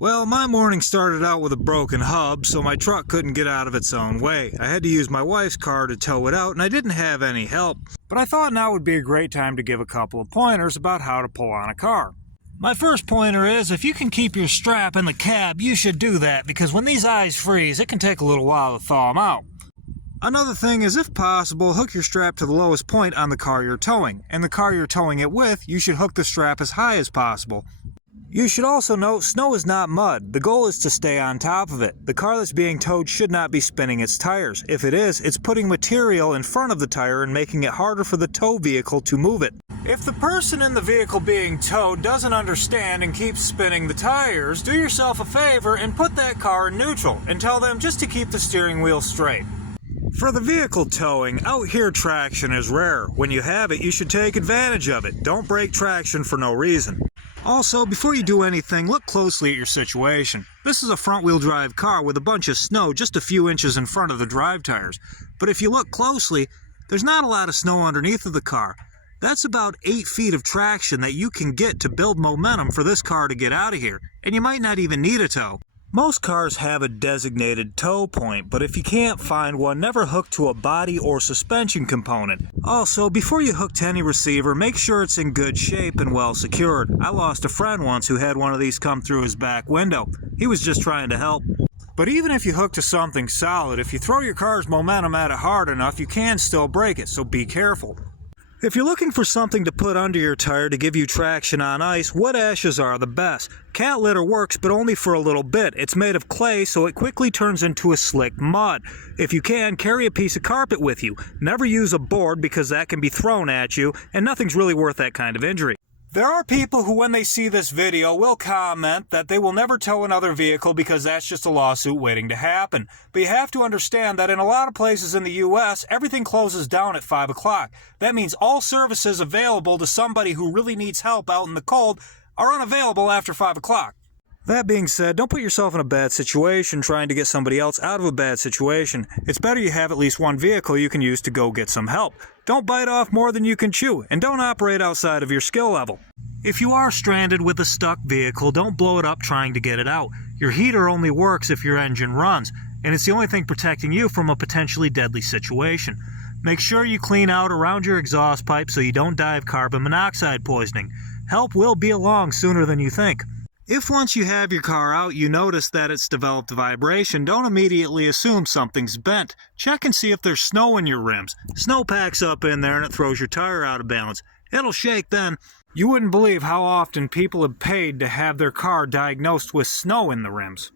Well, my morning started out with a broken hub, so my truck couldn't get out of its own way. I had to use my wife's car to tow it out, and I didn't have any help. But I thought now would be a great time to give a couple of pointers about how to pull on a car. My first pointer is, if you can keep your strap in the cab, you should do that, because when these eyes freeze, it can take a little while to thaw them out. Another thing is, if possible, hook your strap to the lowest point on the car you're towing. And the car you're towing it with, you should hook the strap as high as possible. You should also note, snow is not mud. The goal is to stay on top of it. The car that's being towed should not be spinning its tires. If it is, it's putting material in front of the tire and making it harder for the tow vehicle to move it. If the person in the vehicle being towed doesn't understand and keeps spinning the tires, do yourself a favor and put that car in neutral and tell them just to keep the steering wheel straight. For the vehicle towing, out here traction is rare. When you have it, you should take advantage of it. Don't break traction for no reason. Also, before you do anything, look closely at your situation. This is a front-wheel drive car with a bunch of snow just a few inches in front of the drive tires. But if you look closely, there's not a lot of snow underneath of the car. That's about 8 feet of traction that you can get to build momentum for this car to get out of here, and you might not even need a tow. Most cars have a designated tow point, but if you can't find one, never hook to a body or suspension component. Also, before you hook to any receiver, make sure it's in good shape and well secured. I lost a friend once who had one of these come through his back window. He was just trying to help. But even if you hook to something solid, if you throw your car's momentum at it hard enough, you can still break it, so be careful. If you're looking for something to put under your tire to give you traction on ice, wood ashes are the best. Cat litter works, but only for a little bit. It's made of clay, so it quickly turns into a slick mud. If you can, carry a piece of carpet with you. Never use a board because that can be thrown at you, and nothing's really worth that kind of injury. There are people who, when they see this video, will comment that they will never tow another vehicle because that's just a lawsuit waiting to happen. But you have to understand that in a lot of places in the U.S., everything closes down at 5 o'clock. That means all services available to somebody who really needs help out in the cold are unavailable after 5 o'clock. That being said, don't put yourself in a bad situation trying to get somebody else out of a bad situation. It's better you have at least one vehicle you can use to go get some help. Don't bite off more than you can chew, and don't operate outside of your skill level. If you are stranded with a stuck vehicle, don't blow it up trying to get it out. Your heater only works if your engine runs, and it's the only thing protecting you from a potentially deadly situation. Make sure you clean out around your exhaust pipe so you don't die of carbon monoxide poisoning. Help will be along sooner than you think. If once you have your car out you notice that it's developed vibration, don't immediately assume something's bent. Check and see if there's snow in your rims. Snow packs up in there and it throws your tire out of balance. It'll shake then. You wouldn't believe how often people have paid to have their car diagnosed with snow in the rims.